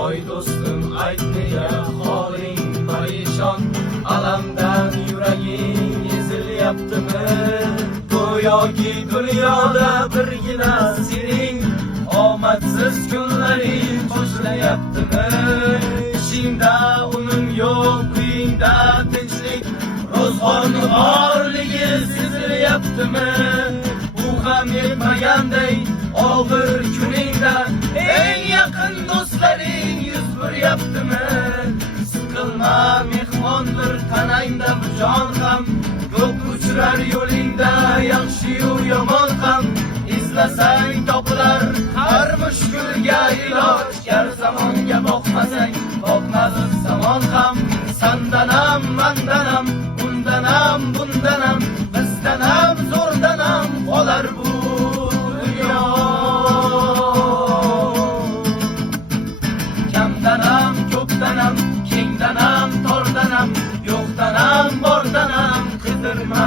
voy do'stim aytmaya holing parishon, alamdan yuraging ezilyaptimi? Go'yoki dunyoda birgina sening omadsiz kunlaring boshlayaptimi? Ishingda unum yo'q, uyingda tinchlik, ro'zg'orni orligi sezilyaptimi? Bu ham yetmaganday og'ir kuningda eng yaqin do'stlaring yuz beryaptimi? Siqilma mehmondir tanangda bu jon ham, ko'p uchrar yo'lingda yaxshi-yu yomon ham. İzlasang topilar har mushkulga iloj, gar zamonga boqmasang boqmadi zamon ham. Sandanam mandanam, undanam bundanam, bizdanam zo'rdanam qolar bu dunyo. Kamdanam ko'pdanam, kengdanam tordanam, yo'qdanam bordanam qidirma